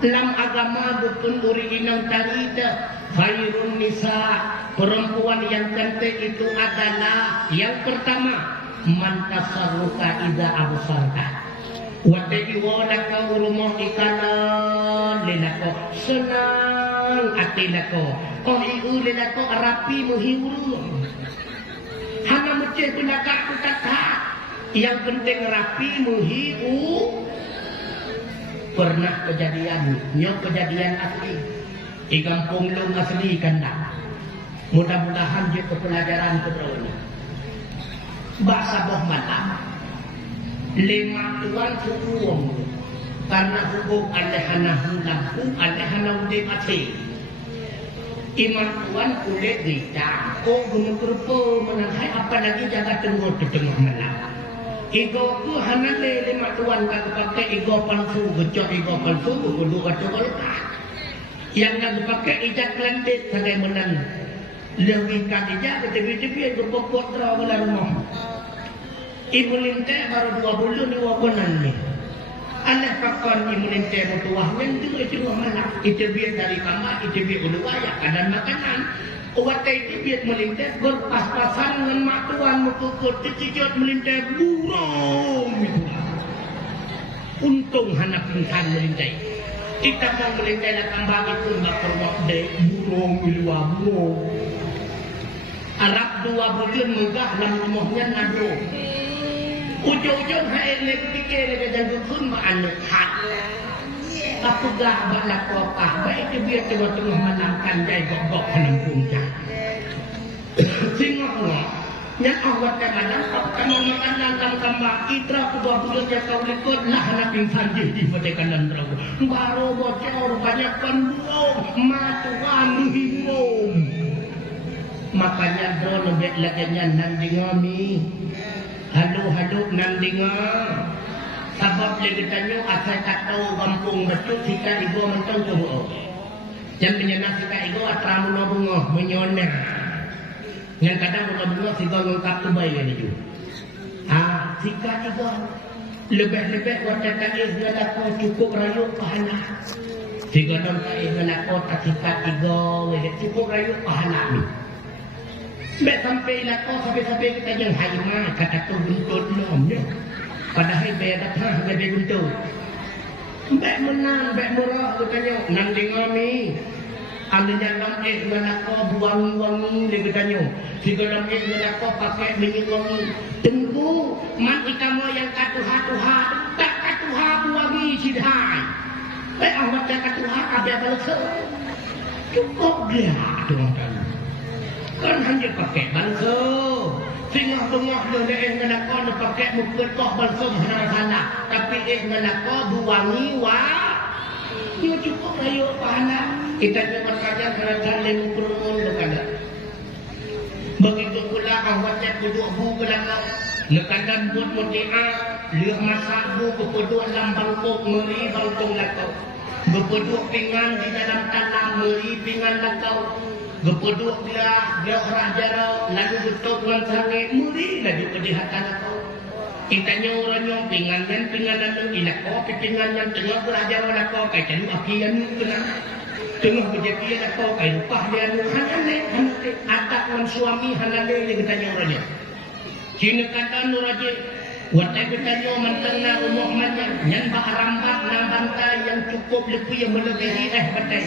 Dalam agama betul original tarida khairun nisa, perempuan yang cantik itu adalah yang pertama man tasarruka idza absarta wa ta'iwalaka urumah ikanan lelako senang hati lako oh iu lelako rapi muhiuru hana muceh pinaka aku kata yang penting rapi muhiu. Pernah kejadian, nyok kejadian asli di kampung Long asli kandang. Mudah-mudahan dia kepelajaran keberani. Bahasa boh malam 5 tuan suruh karena hukum alehana lampu alehana udah mati. Iman tuan kulit kita, oh gunung kerupu menanghai apalagi jaga tengok di tengah malam. Ego ku hanale 5 tuan kagak pakai ego palsu, gecok ego palsu kudu kacau lepas. Yang kagak pakai ijak landit sagai menang. Lebih ijak tepi-tepi berpokok terang rumah. Ibu linte baru 2 bulan di wakonan ni. Anak pakon ibu linte bertuah yang itu malam. Itu biar dari kamar, itu biar ulu ayak dan makanan. Watai itu biar melintas berpas-pasan dengan mak tuan mukukut terkejut melintas burung itu. Untung hana pingsan melintas. Kita mau melintas nak kembang itu nak perwak dek burung iluah burung. Arab 2 bulan megah dalam rumahnya nado. Ujung-ujung hai lektikir dengan dukun anak hat. Apa gak balak apa baik dia biar tengah-tengah menangkan jai gok-gok menampung jah. Singapura yang awak kadang kamu makan langkang kambang itra kedua bulan yang kau likut lah anak pingsan di pada kanan terau. Baru bocor banyak pendung matuan himbung. Makanya drone lebih laganya nandingami. Halo nandingam. Sebab dia bertanya asal tak tahu kampung betul jika ibu mentang jauh. Yang menyenang jika ibu atramu nabungoh menyoner. Yang kadang bunga jika lengkap tu bayi ni juga. Jika ibu lebih-lebih wadah kain ngelaku cukup rayuk pahana. Jika dong kain ngelaku tak jika ibu cukup rayuk pahana ni. Sampai laku sampai kita yang harimah kata tu buntut nomnya. Padahal bayar datang lebih guntur. Baik menang, baik murah katanya. Nanding kami. Ambilnya lamik menako buang-wangi lebih katanya. Jika lamik menako pakai minyak wangi. Tunggu, man ikamu yang katuha-tuha. Tak katuha buangi sidhai. Baik awak tak katuha ada balsa. Cukup dia tuan-tuan. Kan hanya pakai balsa. Tengah-tengah dia menakau dia pakai muka toh balsam sana. Tapi menakau buangi wah. Dia cukup rayuk pahana. Kita jangan kajian kerajaan yang kurun lekanda. Begitu pula awaknya kuduk bu belakang. Lekanda buat mutia. Lihat masak bu kepuduk dalam bangkok meri bangkok lakau. Berpuduk pinggan di dalam tanah meri pinggan lakau. Berpuduk dia orang jarau lalu betul dengan sangat muri lagi pedihatan aku. Kita orang yang pingan lalu inako pingan yang tengah belajar orang aku kaya calu akian kena tengah berjadian aku kaya lupa dia hanale atak dengan suami hanale dia bertanya orangnya. Cina kata nuraje watai bertanya mentengah rumah manyan yang rambak dan bantai yang cukup lebih yang melebihi bantai.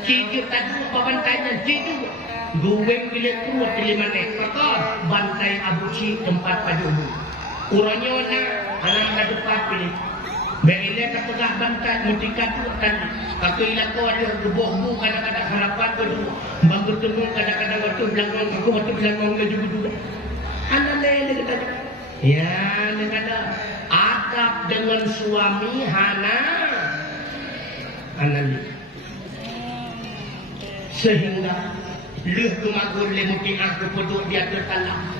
Cicu tadi pabantainya cicu guweng bilik tua telimane kakak bantai abuci tempat pajubu uranya na anak depan pilih beile katengah bantai mutika tu kan aku ilako ada gebohmu kadang-kadang harapan tu bangun temu kadang-kadang waktu belakang aku waktu belakang ke juga anak lele kata ya ada adab dengan suami hana anak sehingga lihat kemagur lemuti aku peduk dia tertalang.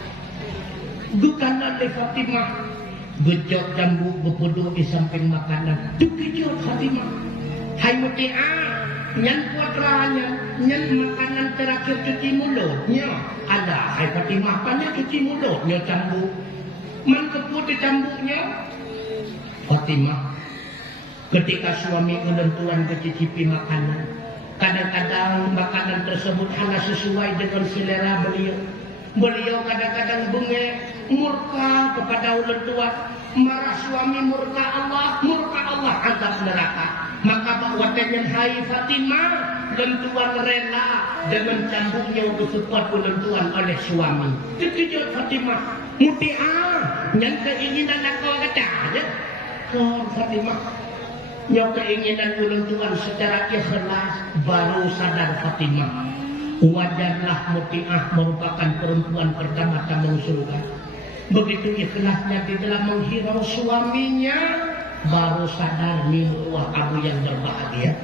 Bukanlah le Fatimah gejot jambu berpeduk di samping makanan. Tu gejot Fatimah. Hai mutia, nyan putranya, nyan makanan terakhir cuci mulutnya. Ada hai Fatimah pannya cuci mulutnya jambu. Man keput di jambunya. Fatimah Ketika suami menentuan kecicipi makanan, kadang-kadang makanan tersebut hanya sesuai dengan selera beliau. Beliau kadang-kadang bengek, murka kepada orang tua, marah suami, murka Allah azab neraka. Maka bahwatanya hai Fatimah, lentuan rela dengan cambuknya kesukuan penentuan oleh suami. Kekejut Fatimah, muti'ah, yang keinginan aku katanya. Oh Fatimah, yang keinginan penentuan secara ikhlas, baru sadar Fatimah. Wajarlah Muti'ah merupakan perempuan pertama tamu surga. Begitu ikhlasnya di dalam menghirau suaminya, baru sadar minuah abu yang berbahagia.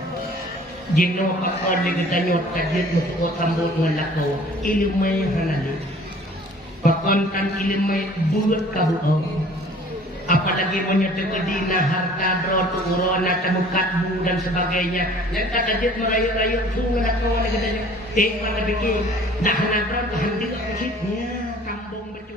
Jino pakon di kita nyot kajit musuh tambut ngelakau ilmai hanali. Pakon kan ilmai bulat kabu. Apalagi menyebut dina harta drot urona temukatbu dan sebagainya. Yang kata dia merayu-rayu sungai kawan katanya. Mana bikin dah nak drot hanti kat masjidnya kampung betul.